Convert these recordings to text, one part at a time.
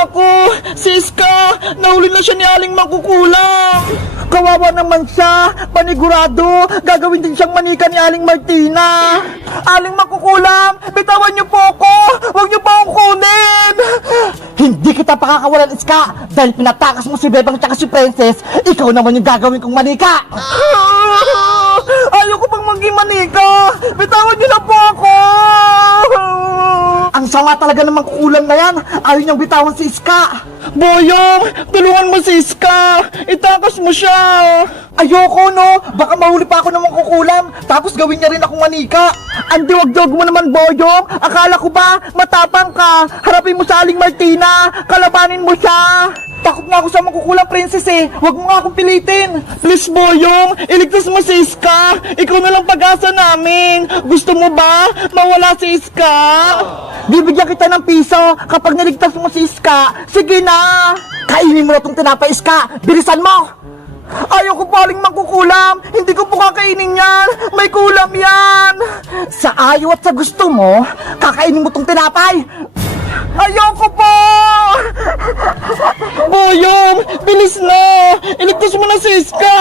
Naku, si Iska, nahuli na siya ni Aling Mangkukulam. Kawawa naman siya, panigurado, gagawin din siyang manika ni Aling Martina. Aling Mangkukulam, bitawan niyo po ako, huwag niyo pa akong kunin. Hindi kita pakakawalan, Iska, dahil pinatakas mo si Bebang tsaka si Princess, ikaw naman yung gagawin kong manika. Ayoko pang maging manika, bitawan niyo na po ako. Ang sama talaga ng Mangkukulam na yan, ayaw niyang bitawan si Iska. Boyong, tulungan mo si Iska, itakas mo siya. Ayoko no, baka mahuli pa ako ng Mangkukulam, tapos gawin niya rin akong manika. Ang diwag-diwag mo naman, Boyong, akala ko ba matapang ka, harapin mo sa Aling Martina, kalabanin mo siya. Takot na ako sa Mangkukulam, Princess eh, wag mo nga akong pilitin. Please, Boyong, iligtas mo si Iska, ikaw na lang pag-asa namin. Gusto mo ba mawala si Iska? Bibigyan kita ng piso kapag niligtas mo si Iska. Sige na! Kainin mo na itong tinapay, Iska! Bilisan mo! Ayoko po, Aling Mangkukulam! Hindi ko po kakainin yan! May kulam yan! Sa ayaw at sa gusto mo, kakainin mo itong tinapay! Ayoko po! Boyong, bilis na! Iligtas mo na si Iska!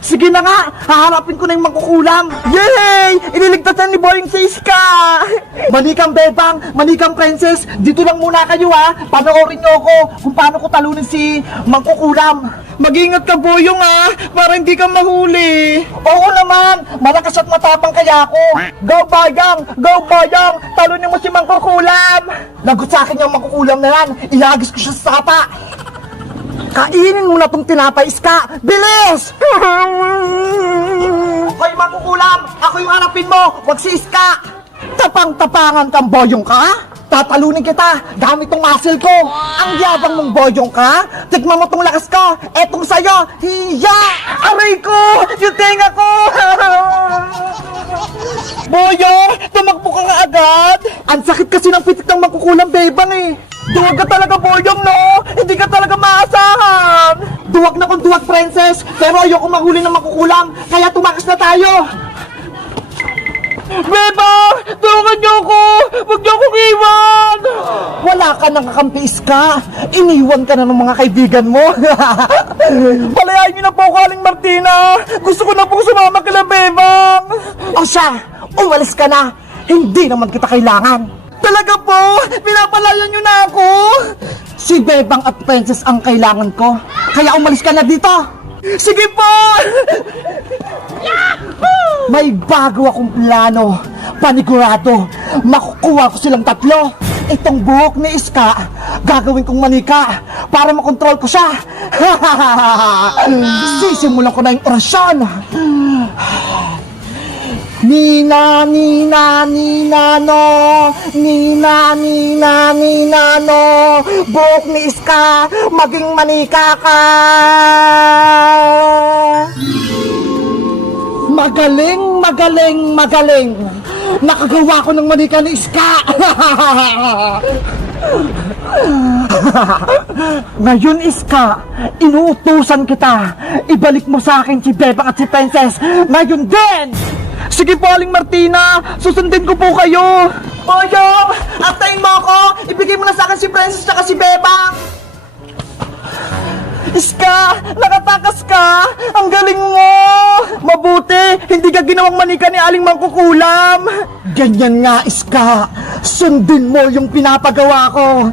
Sige na nga, haharapin ko na yung Mangkukulam! Yay! Ililigtas na ni Boyong si Iska! Manikang Bebang, manikang Princess, dito lang muna kayo ha! Panoorin niyo ako kung paano ko talunin si Mangkukulam! Mag-ingat ka, Boyong ha! Para hindi ka mahuli! Oo naman! Malakas at matapang kaya ako! Go Boyong! Go Boyong! Talunin mo si Mangkukulam! Lagot sa akin yung Mangkukulam na yan! Ilagis ko siya sa sapa! Kainin mo na tong tinapay, Iska! Bilis! Hoy, Mangkukulam! Ako yung harapin mo! Wag si Iska! Tapang-tapangan kang Boyong ka? Tatalunin kita gamit tong muscle ko! Ang yabang mong Boyong ka? Tignan mo tong lakas ko! Etong sayo! Hiya! Aray ko! Yung tenga ko! Boyong! Tumakbo ka nga agad! Ang sakit kasi ng pitik ng Mangkukulam, Bebang eh! Duwag ka talaga, Boyong, no? Hindi ka talaga maasahan! Duwag na kung duwag, Princess! Pero ayoko mahuli ng Mangkukulam, kaya tumakas na tayo! Bebang! Tulungan niyo ako! Huwag niyo akong iwan! Wala ka nang kakampi, Iska! Iniwan ka na ng mga kaibigan mo! Palayain niyo na po ako, Aling Martina! Gusto ko na po sumama kila Bebang! O siya! Umalis ka na! Hindi naman kita kailangan! Talaga po? Pinapalayan niyo na ako? Si Bebang at Princess ang kailangan ko. Kaya umalis ka na dito! Sige po! May bago akong plano. Panigurado, makukuha ko silang tatlo. Itong buhok ni Iska, gagawin kong manika para makontrol ko siya. Sisimulan ko na yung orasyon. Nina, Nina, Nina, no. Nina, Nina, Nina, no. Buhok ni Iska, maging manika ka. Magaling, magaling, magaling. Nakagawa ko ng manika ni Iska. Ngayon, Iska, inuutusan kita. Ibalik mo sa akin si Bebang at si Princess. Ngayon din! Sige po, Aling Martina, susundin ko po kayo. Boyong, antayin mo ako. Ibigay mo na sa akin si Princess at si Bebang. Iska, nakatakas ka! Ang galing mo! Mabuti, hindi ka ginawang manika ni Aling Mangkukulam! Ganyan nga, Iska! Sundin mo yung pinapagawa ko!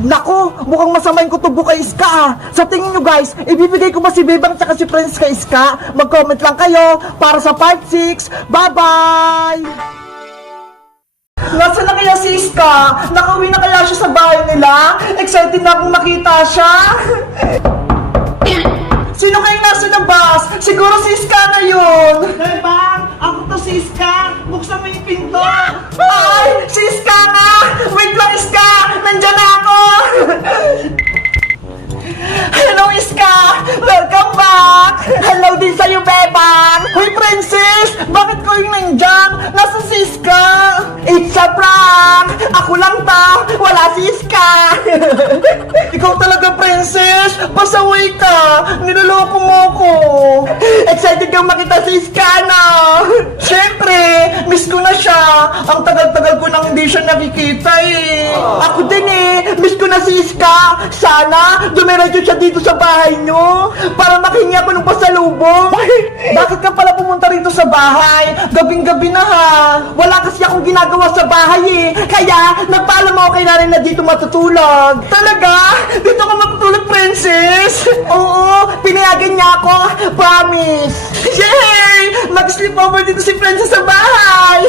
Naku, mukhang masama yung kutubo kay Iska! Sa tingin nyo guys, ibibigay ko ba si Bebang tsaka si Princess kay Iska? Mag-comment lang kayo para sa part 6! Bye-bye! Nasaan na kaya si Iska? Nakauwi na kaya siya sa bahay nila? Excited na akong makita siya. Sino kayong nasa labas? Siguro si Iska na yun. Bebang, ako to si Iska. Buksan mo yung pinto. Ay, si Iska nga. Wait lang, Iska. Nandyan na ako. Hello, Iska! Welcome back! Hello din sa'yo, Bebang! Hoy, Princess! Bakit ko yung nandyan? Nasa si Iska? It's a prank! Ako lang to! Wala si Iska! Ikaw talaga, princess! Pasaway ka! Niloloko mo ko! Excited kang makita si Iska, no? Siyempre! Miss ko na siya! Ang tagal-tagal ko nang hindi siya nakikita eh! Ako din eh! Miss ko na si Iska! Sana dumiretso siya dito sa bahay nyo! Para makihingi ako ng pasalubong! Bakit ka pala pumunta rito sa bahay? Gabing-gabi na ha! Wala kasi akong ginagawa sa bahay eh! Kaya nagpaalam ako kay nanay na dito matutulog! Talaga? Dito ka matutulog, princess? Oo! Pinayagan niya ako! Promise! Yay! Mag-sleep over dito si princess sa bahay!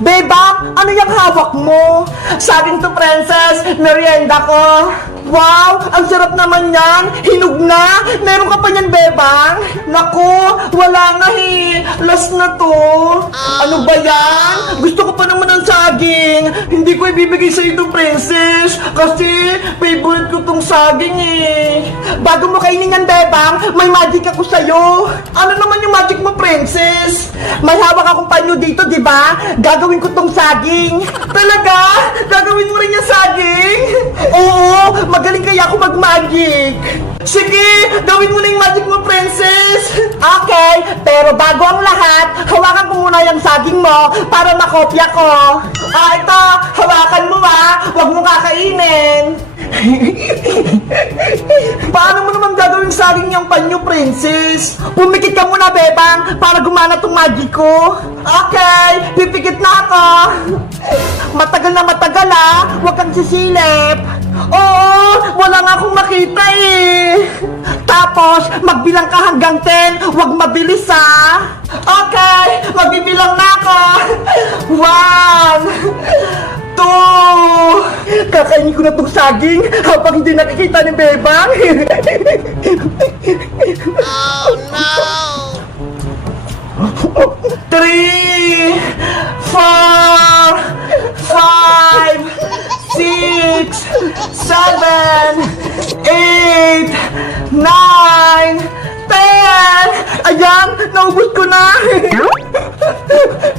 Beba, ano yung hawak mo? Saging to, princess! Merienda ko! Wow! Ang sarap naman yan! Hinog na! Meron ka pa niyan, Bebang? Naku! Wala nga eh! Last na to! Ano ba yan? Gusto ko pa naman ng saging! Hindi ko ibibigay sa ito, princess! Kasi favorite ko tong saging eh! Bago mo kainin yan, Bebang, may magic ako sa'yo! Ano naman yung magic mo, princess? May hawak akong panyo dito, di ba? Gagawin ko tong saging! Talaga? Gagawin mo rin yung saging? Oo! Magaling kaya ako mag-magic! Sige! Gawin mo na yung magic mo, princess! Okay, pero bago ang lahat, hawakan ko muna yung saging mo para makopya ko. Ito! Hawakan mo Huwag mo kakainin! Paano mo naman gagawin saging yung panyo, princess? Pumikit ka muna, Bebang, para gumana tong magic ko. Okay, pipikit na ako. Matagal na matagal huwag kang sisilip. Oo, wala nga akong makita eh. Tapos, magbilang ka hanggang 10, huwag mabilis Okay, magbibilang na ako. 1, 2. Kakainin ko na itong saging habang hindi nakikita ni Bebang. Oh no! 3, 4, 5, 6, 7, 8, 9, 10. Ayan, naubos ko na.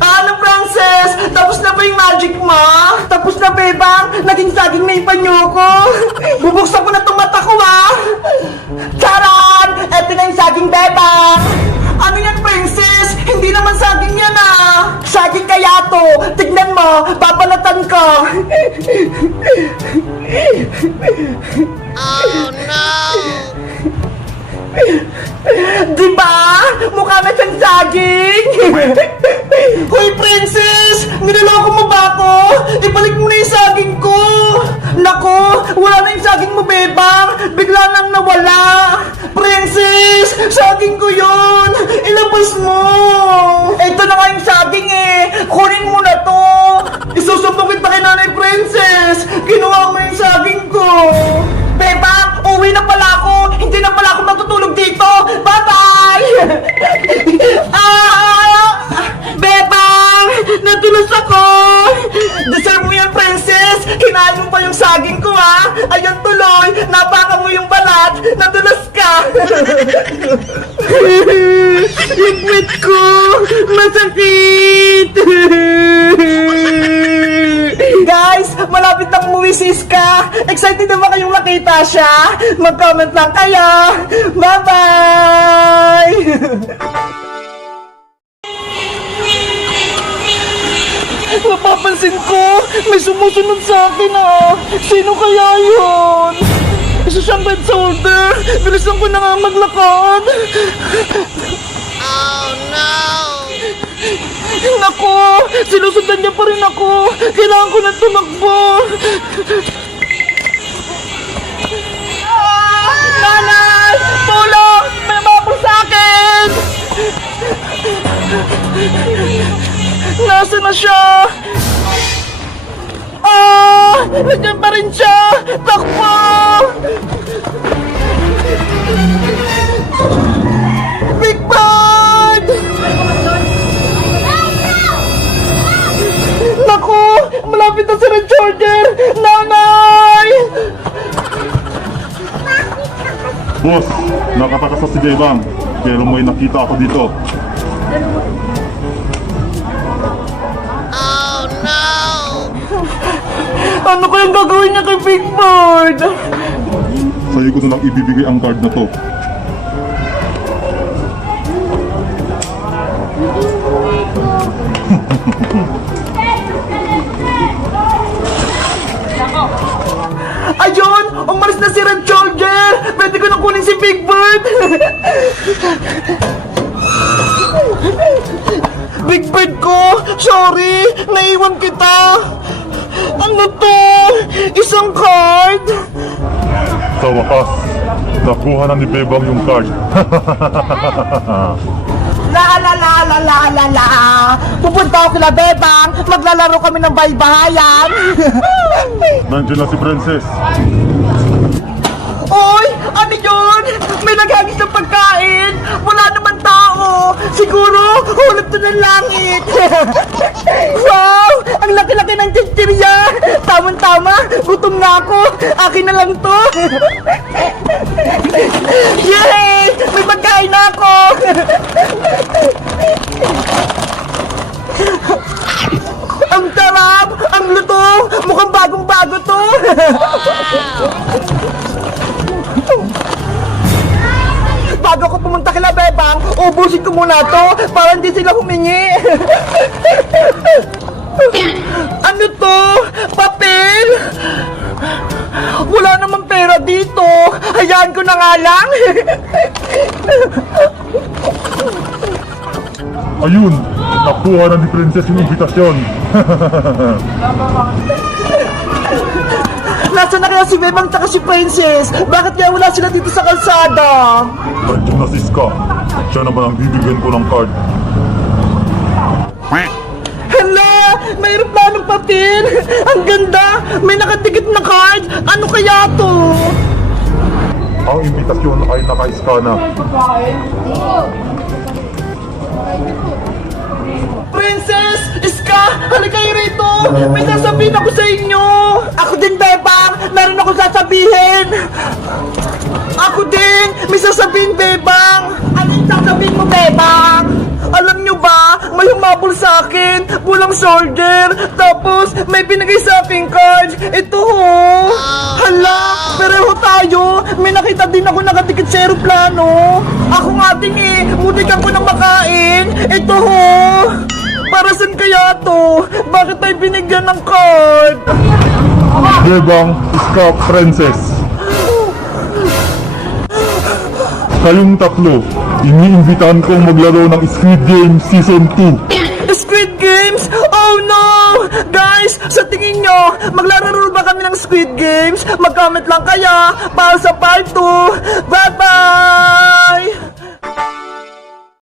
Ano, princess? Tapos na ba yung magic mo? Tapos na, Bebang? Naging saging na yung panyo ko. Bubuksan ko na itong mata ko, Charan! Eto na yung saging, Bebang. Ano yan, princess? Hindi naman saging yan, Saging kaya to. Tignan mo, babalatan ko. Oh no! Diba? Mukha na siyang saging. Hoy, princess! Niloloko mo ba ako? Ibalik mo na yung saging ko. Nako, wala na yung saging mo, Bebang. Bigla nang nawala. Princess, saging ko yun. Ilabas mo. Ito na nga yung saging Kunin mo na to. Isusumbong kita kay nanay, princess. Kinuha mo yung saging ko. Bebang, uwi na pala ako. Hindi na pala ako matutulog dito. Bye-bye! Bebang! Natulos ako! Deserve mo yan, princess! Kinain mo pa yung saging ko, Ayan tuloy! Napaka mo yung balat! Natulos ka! Yung kwit ko! Masakit! Guys, malapit nang umuwi si Iska. Excited na ba kayong makita siya? Mag-comment lang kayo. Bye-bye! Napapansin ko, may sumusunod sa akin Sino kaya yun? Isa siyang red soldier. Bilisan ko na nga maglakad. Oh no! Naku, sinusundan niya pa rin ako. Kailangan ko na tumakbo. Nanay! Tulong! May mabul sa akin! Nasaan na siya? Nandiyan pa rin siya! Takbo! Big Bird! Naku! Malapit na si Red Soldier! Nanay! Boss, nakatakas na si Bebang. Pero may nakita ako dito. Oh Ano kayang gagawin niya kay Big Bird? Sa'yo ko na lang ibibigay ang card na to. Ayun! Umalis na si Red Shoulder! Pwede ko nang kunin si Big Bird! Big Bird ko! Sorry! Naiwan kita! Ano to? Isang card? Sa wakas, nakuha na ni Bebang yung card. La la la la la la la! Pupunta ako kila Bebang! Maglalaro kami ng baybahayan! Nandiyan na si Princess. Oy! Ano yun? May naghagis ng pagkain! Wala naman tao! Siguro, hulog to ng langit! Wow! Ang laki-laki ng chichirya! Tama-tama! Gutom na ako! Akin na lang to! Yay! May pagkain na ako! Ang sarap! Ang luto! Mukhang bagong-bago to! Bago ako pumunta kila Bebang, ubusin ko muna to para hindi sila humingi. Ano to? Papel? Wala namang pera dito. Hayaan ko na nga lang. Ayun, nakuha na ni Princess yung imbitasyon. Nasaan na kaya si Bebang tsaka si Princess? Bakit kaya wala sila dito sa kalsada? Nandiyan na si Ska. Siya naman ang bibigyan ko ng card. Hala! May aeroplanong papel! Ang ganda! May nakadikit na card! Ano kaya to? Ang imbitasyon ay naka-Ska na. Princess! Iska! Halika kayo rito! May sasabihin ako sa inyo! Ako din, Bebang! Meron akong sasabihin! Ako din! May sasabihin, Bebang! Ano yung sasabihin mo, Bebang? Alam nyo ba, may humabol sa akin, pulang soldier, tapos may binigay sa akin cards. Ito ho! Hala, pareho tayo. May nakita din ako nakadikit sa aeroplano. Ako nga din eh, mutikan ko ng makain. Ito ho! Para saan kaya to? Bakit tayo binigyan ng card? Bebang, Ska, Princess. Kayong tatlo, iniimbitahan kong maglaro ng Squid Game Season 2. Squid Games? Oh no! Guys, sa tingin nyo, maglalaro ba kami ng Squid Games? Mag-comment lang kaya para sa part 2. Bye-bye!